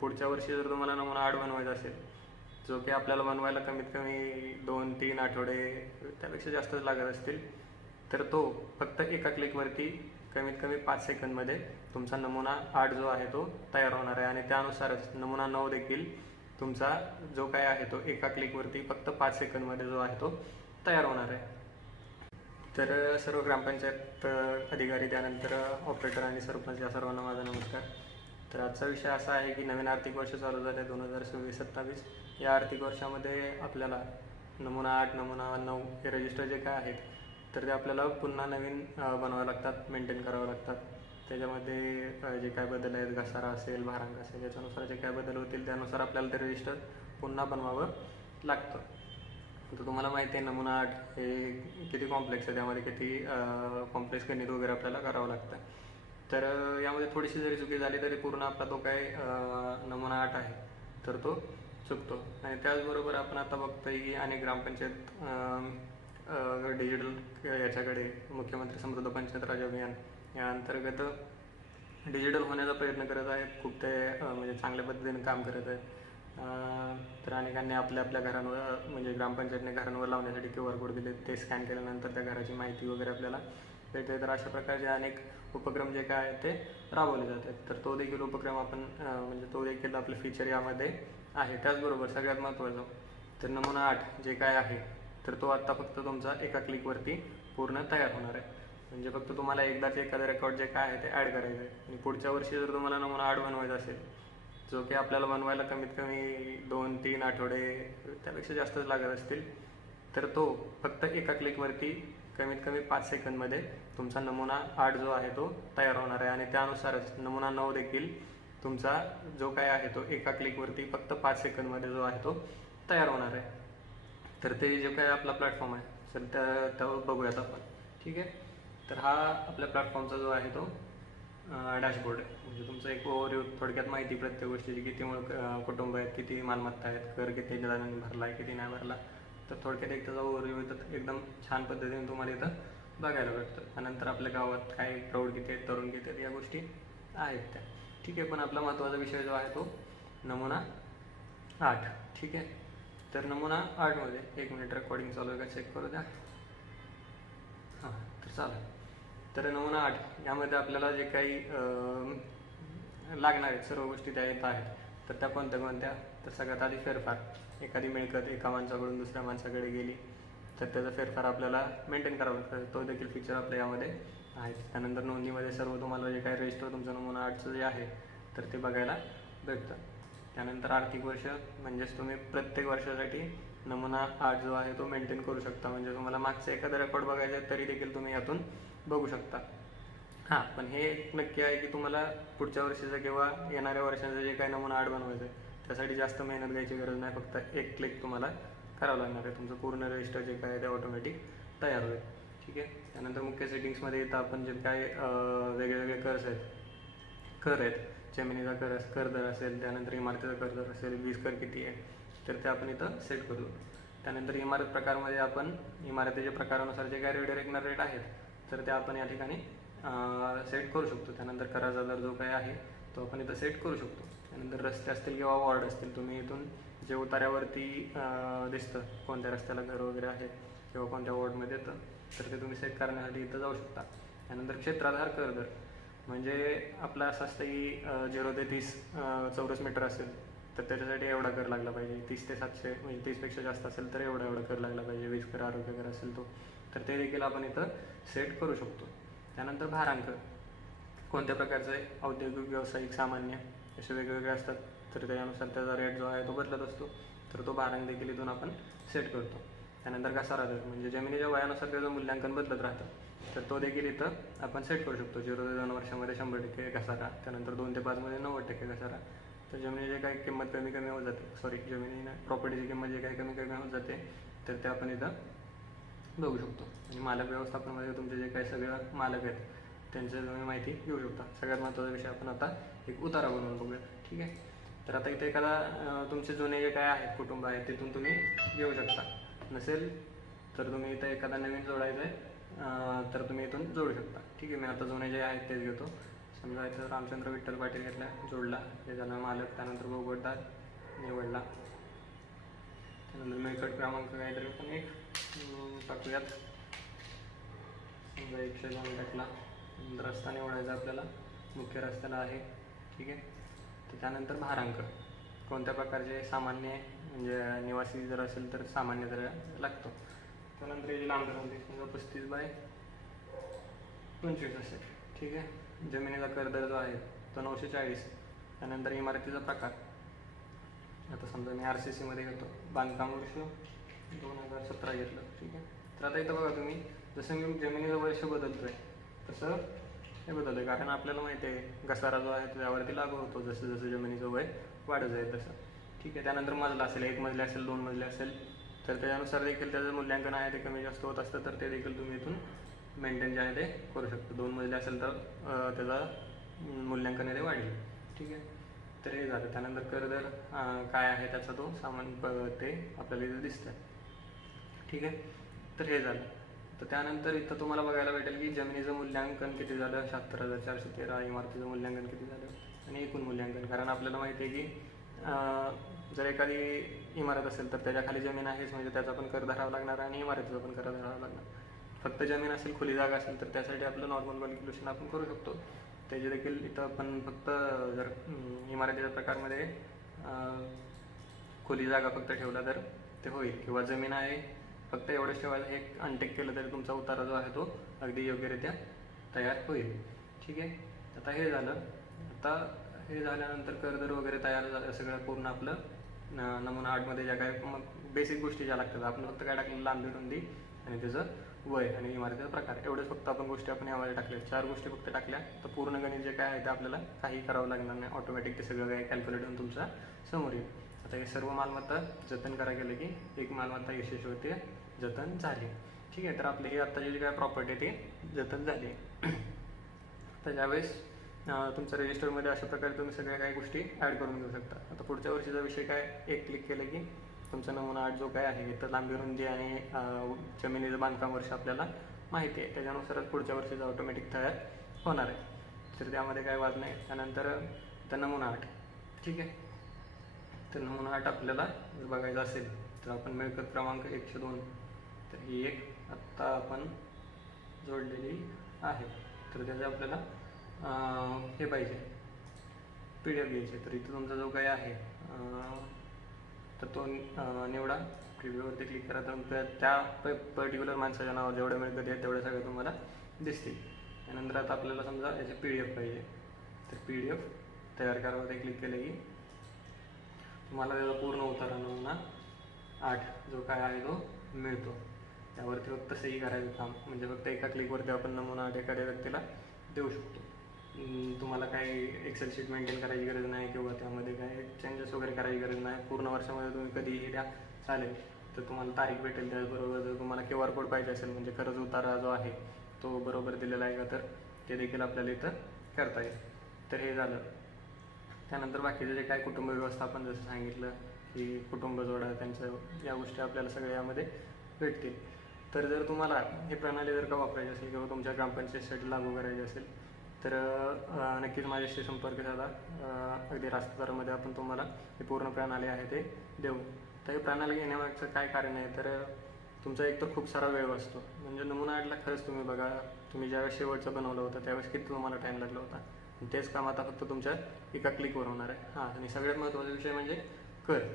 पुढच्या वर्षी जर तुम्हाला नमुना आठ बनवायचा असेल, जो की आपल्याला बनवायला कमीत कमी 2-3 आठवडे त्यापेक्षा जास्तच लागत असतील, तर तो फक्त एका क्लिकवरती कमीत कमी 5 सेकंदमध्ये तुमचा नमुना 8 जो आहे तो तयार होणार आहे. आणि त्यानुसारच नमुना 9 देखील तुमचा जो काय आहे तो एका क्लिकवरती फक्त 5 सेकंदमध्ये जो आहे तो तयार होणार आहे. तर सर्व ग्रामपंचायत अधिकारी, त्यानंतर ऑपरेटर आणि सरपंच या सर्वांना माझा नमस्कार. तर आजचा विषय असा आहे की नवीन आर्थिक वर्ष चालू झाले 2026-27. या आर्थिक वर्षामध्ये आपल्याला नमुना 8, नमुना 9 हे रजिस्टर जे काय आहेत तर ते आपल्याला पुन्हा नवीन बनवावे लागतात, मेंटेन करावे लागतात. त्याच्यामध्ये जे काय बदल आहेत, घसारा असेल, भारांक असेल, याच्यानुसार जे काय बदल होतील त्यानुसार आपल्याला ते रजिस्टर पुन्हा बनवावं लागतं. तर तुम्हाला माहिती आहे नमुना 8 हे किती कॉम्प्लेक्स आहे, त्यामध्ये किती कॉम्प्लेक्स गणित वगैरे आपल्याला करावं लागतं. तर यामध्ये थोडीशी जरी चुकी झाली तरी पूर्ण आपला तो काय नमुना 8 आहे तर तो चुकतो. आणि त्याचबरोबर आपण आता बघतोय की अनेक ग्रामपंचायत डिजिटल याच्याकडे मुख्यमंत्री समृद्ध पंचायत राज अभियान या अंतर्गत डिजिटल होण्याचा प्रयत्न करत आहेत. खूप ते म्हणजे चांगल्या पद्धतीने काम करत आहेत. तर अनेकांनी आपल्या आपल्या घरांवर म्हणजे ग्रामपंचायतने घरांवर लावण्यासाठी QR कोड दिले, ते स्कॅन केल्यानंतर त्या घराची माहिती वगैरे आपल्याला भेटते. तर अशा प्रकारचे अनेक उपक्रम जे काय आहेत ते राबवले जातात. तर तो देखील उपक्रम आपण म्हणजे तो देखील आपले फीचर यामध्ये आहे. त्याचबरोबर सगळ्यात महत्त्वाचं तर नमुना 8 जे काय आहे तर तो आत्ता फक्त तुमचा एका क्लिकवरती पूर्ण तयार होणार आहे. म्हणजे फक्त तुम्हाला एकदाच एखादा रेकॉर्ड जे काय आहे ते ॲड करायचं आहे. आणि पुढच्या वर्षी जर तुम्हाला नमुना 8 बनवायचा असेल, जो की आपल्याला बनवायला कमीत कमी 2-3 आठवडे त्यापेक्षा जास्तच लागत असतील, तर तो फक्त एका क्लिकवरती कमीत कमी 5 सेकंदमध्ये तुमचा नमुना 8 जो आहे तो तयार होणार आहे. आणि त्यानुसारच नमुना 9 देखील तुमचा जो काय आहे तो एका क्लिकवरती फक्त 5 सेकंदमध्ये जो आहे तो तयार होणार आहे. तर ते जे काय आपला प्लॅटफॉर्म आहे सर त्यावर बघूयात आपण. ठीक आहे. तर हा आपल्या प्लॅटफॉर्मचा जो आहे तो डॅशबोर्ड आहे. म्हणजे तुमचं एक ओव्हरव्ह्यू, थोडक्यात माहिती प्रत्येक गोष्टीची, किती कुटुंब आहेत, किती मालमत्ता आहेत, कर किती जणांनी भरला आहे, किती नाही भरला. तर थोडक्यात एक त्याचा ओव्हरव्ह्यू तर एकदम छान पद्धतीने तुम्हाला इथं बघायला भेटतं. त्यानंतर आपल्या गावात काय प्रौढ किती आहेत, तरुण किती आहेत, या गोष्टी आहेत त्या. ठीक आहे. पण आपला महत्त्वाचा विषय जो आहे तो नमुना 8. ठीक आहे. तर नमुना 8मध्ये 1 मिनिट रेकॉर्डिंग चालू आहे का चेक करू द्या. हां, तर चालेल. तर नमुना 8 यामध्ये आपल्याला जे काही लागणार आहेत सर्व गोष्टी त्या येत आहेत. तर त्या कोणत्या तर सगळ्यात आधी फेरफार. एखादी मिळकत एका माणसाकडून दुसऱ्या माणसाकडे गेली तर त्याचा फेरफार आपल्याला मेंटेन करावा लागतो. तो देखील फीचर आपल्या यामध्ये आहे. त्यानंतर नोंदीमध्ये सर्व तुम्हाला जे काही रजिस्टर तुमचं नमुना 8चं जे आहे तर ते बघायला भेटतं. त्यानंतर आर्थिक वर्ष म्हणजेच तुम्ही प्रत्येक वर्षासाठी नमुना 8 जो आहे तो मेंटेन करू शकता. म्हणजे तुम्हाला मागचा एखादा रेकॉर्ड बघायचा आहे तरी देखील तुम्ही यातून बघू शकता. हां, पण हे नक्की आहे की तुम्हाला पुढच्या वर्षीचं किंवा येणाऱ्या वर्षाचं जे काही नमुना 8 बनवायचं आहे त्यासाठी जास्त मेहनत घ्यायची गरज नाही. फक्त एक क्लिक तुम्हाला करावं लागणार आहे. तुमचं पूर्ण रजिस्टर जे काय आहे ते ऑटोमॅटिक तयार होईल. ठीक आहे. त्यानंतर मुख्य सेटिंग्समध्ये येतं आपण जे काय वेगवेगळे कर आहेत, जमिनीचा कर दर असेल, त्यानंतर इमारतीचा कर दर असेल, वीज कर किती आहे तर ते आपण इथं सेट करू. त्यानंतर इमारत प्रकारमध्ये आपण इमारतीच्या प्रकारानुसार जे काय रिडायरेक्शनल रेट आहेत तर ते आपण या ठिकाणी सेट करू शकतो. त्यानंतर कराचा दर जो काय आहे तो आपण इथं सेट करू शकतो. त्यानंतर रस्ते असतील किंवा वॉर्ड असतील, तुम्ही इथून जे उतार्यावरती दिसतं कोणत्या रस्त्याला घर वगैरे आहे किंवा कोणत्या वॉर्डमध्ये येतं तर ते तुम्ही सेट करण्यासाठी इथं जाऊ शकता. त्यानंतर क्षेत्राधार कर दर म्हणजे आपलं असं असतं की 0 ते 30 चौरस मीटर असेल तर त्याच्यासाठी एवढा कर लागला पाहिजे. 30 ते 700 म्हणजे 30पेक्षा जास्त असेल तर एवढा कर लागला पाहिजे. वीज कर, आरोग्य कर असेल तो तर ते देखील आपण इथं सेट करू शकतो. त्यानंतर भारांक कोणत्या प्रकारचं आहे, औद्योगिक, व्यावसायिक, सामान्य असे वेगवेगळे असतात तर त्यानुसार त्याचा रेट जो आहे तो बदलत असतो. तर तो भारांक देखील इथून आपण सेट करतो. त्यानंतर घसारा दर म्हणजे जमिनीच्या वयानुसार त्याचं मूल्यांकन बदलत राहतं तर तो देखील इथं आपण सेट करू शकतो. 0 ते 2 वर्षामध्ये 100% घसारा, त्यानंतर 2 ते 5मध्ये 90% घसारा. तर जमिनीची काही किंमत कमी होत जाते, जमिनी प्रॉपर्टीची किंमत जे काही कमी होत जाते तर ते आपण इथं बघू शकतो. आणि मालक व्यवस्थापनामध्ये तुमचे जे काही सगळं मालक आहेत त्यांची तुम्ही माहिती घेऊ शकता. सगळ्यात महत्त्वाचा विषय आपण आता एक उतारा बनवून बघूया. ठीक आहे. तर आता इथे एखादा तुमचे जुने जे काय आहेत कुटुंब आहेत तिथून तुम्ही घेऊ शकता. नसेल तर तुम्ही इथं एखादा नवीन जोडायचं आहे तर तुम्ही इथून जोडू शकता. ठीक आहे. मी आता जुने जे आहेत तेच घेतो. समजा इथं रामचंद्र विठ्ठल पाटील घेतला जोडला, हे झालं मालक. त्यानंतर भोगवटदार निवडला. त्यानंतर मिळकत क्रमांक काहीतरी पण एक टाकूयात, समजा 102 टाकला. रस्ता निवडायचा आपल्याला, मुख्य रस्त्याला आहे. ठीक आहे. तर त्यानंतर भारांक कोणत्या प्रकारचे, सामान्य म्हणजे निवासी जर असेल तर सामान्य दर लागतो. त्यानंतर याची लांबी समजा 35/25 असेल. ठीक आहे. जमिनीचा कर दर जो आहे तो 940. त्यानंतर इमारतीचा प्रकार, आता समजा मी RCC मध्ये घेतो, बांधकाम वर्ष 2017 घेतलं. ठीक आहे. तर आता इथं बघा तुम्ही, जसं मी जमिनीचं वर्ष बदलतोय तसं हे बदलतंय, कारण आपल्याला माहिती आहे घसारा जो आहे त्यावरती लागू होतो जसं जसं जमिनीचं वय वाढत जाईल तसं. ठीक आहे. त्यानंतर मजला असेल, 1 मजले असेल, 2 मजले असेल, तर त्यानुसार देखील त्याचं मूल्यांकन आहे ते कमी जास्त होत असतं, तर ते देखील तुम्ही इथून मेंटेन जे आहे ते करू शकतो. 2 मजले असेल तर त्याचं मूल्यांकन आहे ते वाढेल. ठीक आहे. तर हे झालं. त्यानंतर कर दर काय आहे त्याचा तो सामान ते आपल्याला इथं दिसतं. ठीक आहे. तर हे झालं. तर त्यानंतर इथं तुम्हाला बघायला भेटेल की जमिनीचं मूल्यांकन किती झालं, 76,413. इमारतीचं मूल्यांकन किती झालं आणि एकूण मूल्यांकन. कारण आपल्याला माहिती आहे की जर एखादी इमारत असेल तर त्याच्या खाली जमीन आहेच, म्हणजे त्याचा पण कर धरावा लागणार आणि इमारतीचा पण कर धरावा लागणार. फक्त जमीन असेल, खुली जागा असेल तर त्यासाठी आपलं नॉर्मल कॅल्क्युलेशन आपण करू शकतो. त्याचे देखील इथं आपण फक्त जर इमारतीच्या प्रकारमध्ये खुली जागा फक्त ठेवला तर ते होईल, किंवा जमीन आहे फक्त एवढंच ठेवायचं, हे अनटेक केलं तरी तुमचा उतारा जो आहे तो अगदी योग्यरित्या तयार होईल. ठीक आहे. आता हे झालं. आता हे झाल्यानंतर करदर वगैरे तयार झालं सगळं पूर्ण आपलं नमुना 8मध्ये ज्या काय मग बेसिक गोष्टी ज्या लागतात, आपण फक्त काय टाकलं, लांबी, रुंदी आणि त्याचं वय आणि इमारतीचा प्रकार, एवढंच फक्त आपण गोष्टी आपण यामध्ये टाकल्या. 4 गोष्टी फक्त टाकल्या तर पूर्ण गणित जे काय आहे ते आपल्याला काही करावं लागणार नाही, ऑटोमॅटिक ते सगळं काय कॅल्क्युलेट होऊन तुमच्या समोर येईल. आता हे सर्व मालमत्ता जतन करायला गेलं की एक मालमत्ता यशस्वी जतन झाली. ठीक आहे. तर आपली ही आत्ताची जी काय प्रॉपर्टी ती जतन झाली. तर ज्यावेळेस तुमच्या रजिस्टरमध्ये अशा प्रकारे तुम्ही सगळ्या काही गोष्टी ॲड करून घेऊ शकता. आता पुढच्या वर्षीचा विषय काय, एक क्लिक केलं की तुमचा नमुना 8 जो काय आहे तर लांबी, रुंदी आणि जमिनीचं बांधकाम वर्ष आपल्याला माहिती आहे, त्याच्यानुसारच पुढच्या वर्षीचा ऑटोमॅटिक तयार होणार आहे. तर त्यामध्ये काय वाद नाही. त्यानंतर नमुना 8. ठीक आहे. तर नमुना 8 आपल्याला जर बघायचा असेल तर आपण मिळकत क्रमांक 102, तर ही एक आत्ता आपण जोडलेली आहे. तर त्याचं आपल्याला हे पाहिजे, PDF घ्यायचे. तर इथं तुमचा जो काही आहे तर तो निवडा, प्रिव्ह्यूवरती क्लिक करा. तर त्या पर्टिक्युलर माणसाच्या नावावर जेवढ्या मिळकती आहेत तेवढ्या सगळ्या तुम्हाला दिसतील. त्यानंतर आता आपल्याला समजा याची PDF पाहिजे, तर PDF तयार करावं, ते क्लिक केलं की तुम्हाला त्याचा पूर्ण उतारा नमुना 8 जो काय आहे तो मिळतो. त्यावरती फक्त सही करायचं काम, म्हणजे फक्त एका क्लिकवरती आपण नमुना 8 एखाद्या व्यक्तीला देऊ शकतो. तुम्हाला काही एक्सेल शीट मेंटेन करायची गरज नाही, किंवा त्यामध्ये काही चेंजेस वगैरे करायची गरज नाही. पूर्ण वर्षामध्ये तुम्ही कधीही द्या, चालेल. तर तुम्हाला तारीख भेटेल. त्याचबरोबर जर तुम्हाला QR कोड पाहिजे असेल, म्हणजे खरंच उतारा जो आहे तो बरोबर दिलेला आहे का, तर ते देखील आपल्याला इथं करता येईल. तर हे झालं. त्यानंतर बाकीचे जे काय कुटुंब व्यवस्थापन जसं सांगितलं की कुटुंब जोडा, त्यांचं या गोष्टी आपल्याला सगळ्या यामध्ये भेटतील. तर जर तुम्हाला ही प्रणाली जर का वापरायची असेल किंवा तुमच्या ग्रामपंचायतीसाठी लागू करायची असेल तर नक्कीच माझ्याशी संपर्क साधा. अगदी रास्तदारामध्ये आपण तुम्हाला ही पूर्ण प्रणाली आहे ते देऊ. तर ही प्रणाली घेण्यामागचं काय कारण आहे, तर तुमचा एकतर खूप सारा वेळ वाचतो. म्हणजे नमुना 8ला खरंच तुम्ही बघा, तुम्ही ज्यावेळेस शेवटचं बनवलं होतं त्यावेळेस किती तुम्हाला टाईम लागला होता, तेच काम आता फक्त तुमच्या एका क्लिकवर होणार आहे. हां, आणि सगळ्यात महत्त्वाचा विषय म्हणजे कर.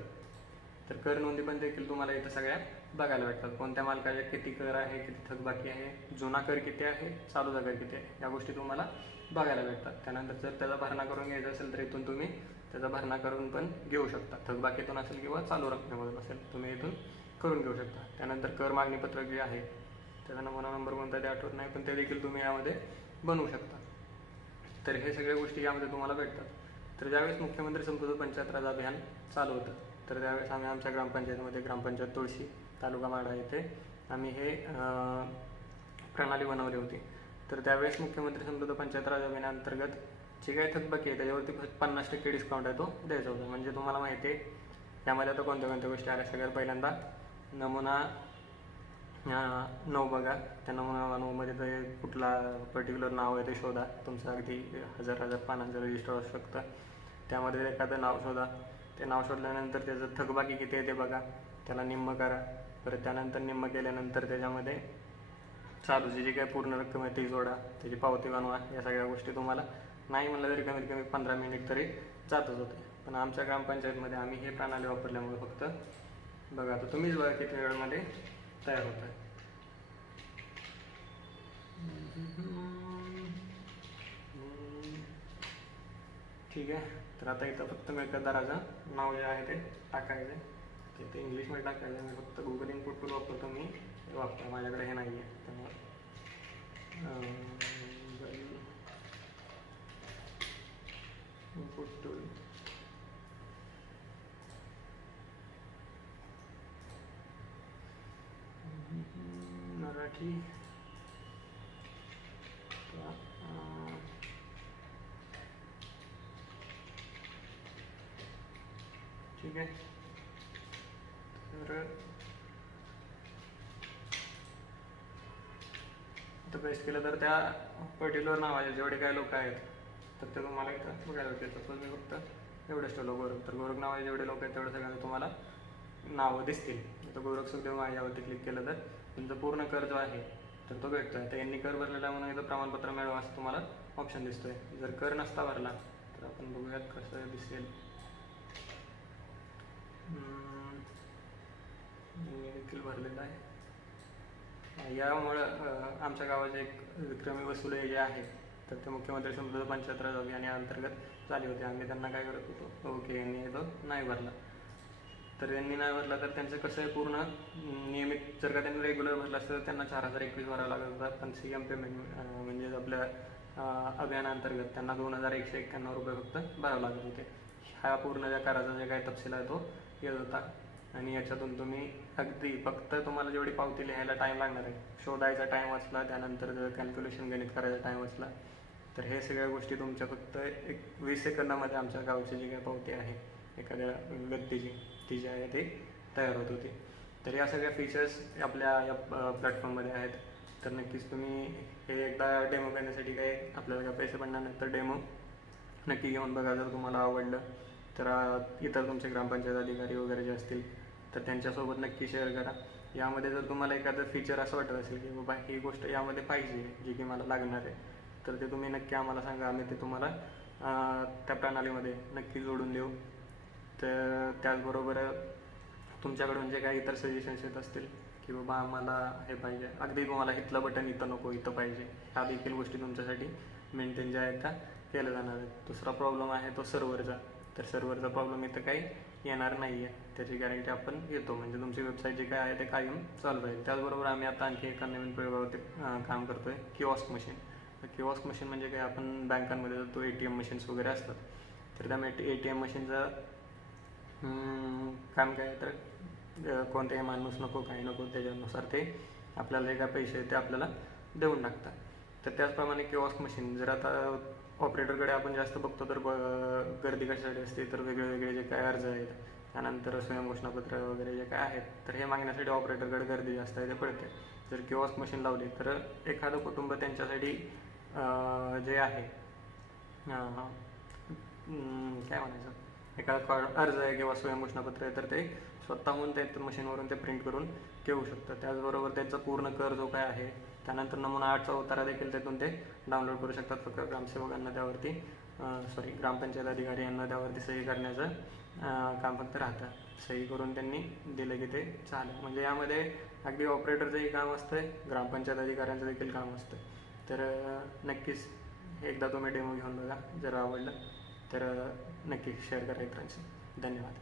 तर कर नोंदी पण देखील तुम्हाला इथं सगळ्या बघायला भेटतात. कोणत्या मालकाचे किती कर आहे, किती थकबाकी आहे, जुना कर किती आहे, चालूचा कर किती आहे, या गोष्टी तुम्हाला बघायला भेटतात. त्यानंतर जर त्याचा भरणा करून घ्यायचा असेल तर इथून तुम्ही त्याचा भरणा करून पण घेऊ शकता. थकबाकीतून असेल किंवा चालू रकमेमधून असेल, तुम्ही इथून करून घेऊ शकता. त्यानंतर कर मागणीपत्रक जे आहे त्याचा नंबर कोणता ते आठवत नाही, पण ते देखील तुम्ही यामध्ये बनवू शकता. तर हे सगळ्या गोष्टी यामध्ये तुम्हाला भेटतात. तर ज्यावेळेस मुख्यमंत्री समृद्ध पंचायत राज अभियान चालू होतं तर त्यावेळेस आम्ही आमच्या ग्रामपंचायतीमध्ये, ग्रामपंचायत तुळशी, तालुका माढा येथे आम्ही हे प्रणाली बनवली होती. तर त्यावेळेस मुख्यमंत्री समृद्ध पंचायत राज अभियानाअंतर्गत जे काही थकबाकी आहे त्याच्यावरती 50% डिस्काउंट आहे तो द्यायचा होता. म्हणजे तुम्हाला माहिती आहे यामध्ये आता कोणत्या कोणत्या गोष्टी आल्या. सगळ्यात पहिल्यांदा नमुना नऊ बघा. त्या नऊमध्ये ते कुठला पर्टिक्युलर नाव आहे ते शोधा. तुमचं अगदी हजार पानांचं रजिस्टर असू शकतं. त्यामध्ये एखादं नाव शोधा. ते नाव शोधल्यानंतर त्याचं थकबाकी किती आहे ते बघा, त्याला निम्म करा. परत त्यानंतर निम्म केल्यानंतर त्याच्यामध्ये चालूची जी काही पूर्ण रक्कम आहे ती जोडा, त्याची पावती बनवा. या सगळ्या गोष्टी तुम्हाला नाही म्हणलं तरी कमीत कमी 15 मिनिट तरी जातच होते. पण आमच्या ग्रामपंचायतमध्ये आम्ही हे प्रणाली वापरल्यामुळे फक्त बघा, आता तुम्हीच बघा किती वेळामध्ये तयार होत आहे. ठीक आहे. तर आता इथं फक्त मिळकतदाराचं नाव जे आहे ते टाकायचं. ते इंग्लिशमध्ये टाकायचं. मी फक्त गुगल इनपुट टूल वापरतो. मी वापरतो, माझ्याकडे हे नाही आहे. त्यामुळे इनपुट टूल मराठी. ठीक आहे. तर आता पेस्ट केलं तर त्या पर्टिक्युलर नावाचे जेवढे काही लोक आहेत तर ते तुम्हाला इथं बघायला होते. सपोज मी फक्त एवढंच ठेवलं गोरख. तर गोरख नावाचे जेवढे लोक आहेत तेवढं सगळ्यांना तुम्हाला नावं दिसतील. आता गोरख सुखदेव माझ्यावरती क्लिक केलं तर तुमचा पूर्ण कर जो आहे तर तो भेटतो आहे. तर यांनी कर भरलेला म्हणून इथं प्रमाणपत्र मिळवा असं तुम्हाला ऑप्शन दिसतोय. जर कर नसता भरला तर आपण बघूयात कसं दिसेल. मी देखील भरलेलं आहे. यामुळं आमच्या गावाचे एक विक्रमी वसुले जे आहे तर ते मुख्यमंत्री समृद्ध पंचायत राज अभियानाअंतर्गत झाले होते. आम्ही त्यांना काय करत होतो, ओके यांनी तो नाही भरला. तर यांनी नाही भरला तर त्यांचं कसं आहे, पूर्ण नियमित जर का त्यांनी रेग्युलर भरलं असतं तर त्यांना 4021 भरावं लागत होता. पण CM पेमेंट म्हणजे आपल्या अभियानाअंतर्गत त्यांना 2191 रुपये फक्त भरावे लागत होते. हा पूर्ण ज्या कराचा जे काही तपशील आहे तो येत होता. आणि याच्यातून तुम्ही अगदी फक्त तुम्हाला जेवढी पावती लिहायला टाईम लागणार आहे, शोधायचा टाईम वाचला, त्यानंतर जर कॅल्क्युलेशन गणित करायचा टाईम वाचला, तर हे सगळ्या गोष्टी तुमच्या फक्त 20 सेकंदामध्ये आमच्या गावची जी काही पावती आहे एखाद्या व्यक्तीची ती जी आहे ती तयार होत होती. तर या सगळ्या फीचर्स आपल्या या प्लॅटफॉर्ममध्ये आहेत. तर नक्कीच तुम्ही हे एकदा डेमो करण्यासाठी काही आपल्याला काय पैसे पडणार नाही, तर डेमो नक्की घेऊन बघा. जर तुम्हाला आवडलं तर इतर तुमचे ग्रामपंचायत अधिकारी वगैरे जे असतील तर त्यांच्यासोबत नक्की शेअर करा. यामध्ये जर तुम्हाला एखादं फीचर असं वाटत असेल की बाबा ही गोष्ट यामध्ये पाहिजे जी की मला लागणार आहे, तर ते तुम्ही नक्की आम्हाला सांगा. आम्ही ते तुम्हाला त्या प्रणालीमध्ये नक्की जोडून देऊ. तर त्याचबरोबर तुमच्याकडून जे काही इतर सजेशन्स येत असतील की बाबा आम्हाला हे पाहिजे, अगदी तुम्हाला इथलं बटन इथं नको इथं पाहिजे, ह्या देखील गोष्टी तुमच्यासाठी मेंटेन ज्या आहेत त्या केल्या जाणार आहेत. दुसरा प्रॉब्लेम आहे तो सर्व्हरचा. तर सर्व्हरचा प्रॉब्लेम इथं काही येणार नाही आहे, त्याची गॅरंटी आपण घेतो. म्हणजे तुमची वेबसाईट जे काय आहे ते कायम चालू राहील. त्याचबरोबर आम्ही आता आणखी एका नवीन प्रयोगावरती काम करतो आहे, किऑस्क मशीन. तर किऑस्क मशीन म्हणजे काय, आपण बँकांमध्ये जातो, ATM मशीन्स वगैरे असतात. तर त्या ATM मशीनचं काम काय आहे, तर कोणताही माणूस नको काही नको त्याच्यानुसार ते आपल्याला जे काय पैसे आहेत ते आपल्याला देऊन टाकतात. तर त्याचप्रमाणे किऑस्क मशीन जर आता ऑपरेटरकडे आपण जास्त बघतो तर गर्दी कशासाठी असते, तर वेगळे जे काय अर्ज आहेत, त्यानंतर स्वयंघोषणापत्र वगैरे जे काय आहेत तर हे मागण्यासाठी ऑपरेटरकडे गर्दी जास्त आहे ते पडते. जर किऑस्क मशीन लावली तर एखादं कुटुंब त्यांच्यासाठी जे आहे काय म्हणायचं, एखादा अर्ज आहे किंवा स्वयंघोषणापत्र आहे तर ते स्वतःहून त्या मशीनवरून ते प्रिंट करून घेऊ शकतं. त्याचबरोबर त्यांचा पूर्ण कर जो काय आहे, त्यानंतर नमुना 8चा उतारा देखील त्यातून ते डाउनलोड करू शकतात. फक्त ग्रामसेवकांना त्यावरती ग्रामपंचायत अधिकारी यांना त्यावरती सही करण्याचं काम फक्त राहतं. सही करून त्यांनी दिलं की ते चालेल. म्हणजे यामध्ये अगदी ऑपरेटरचंही काम असतं, ग्रामपंचायत अधिकाऱ्यांचं देखील काम असतं. तर नक्कीच एकदा तुम्ही डेमो घेऊन बघा. जर आवडलं तर नक्की शेअर करा इतरांशी. धन्यवाद.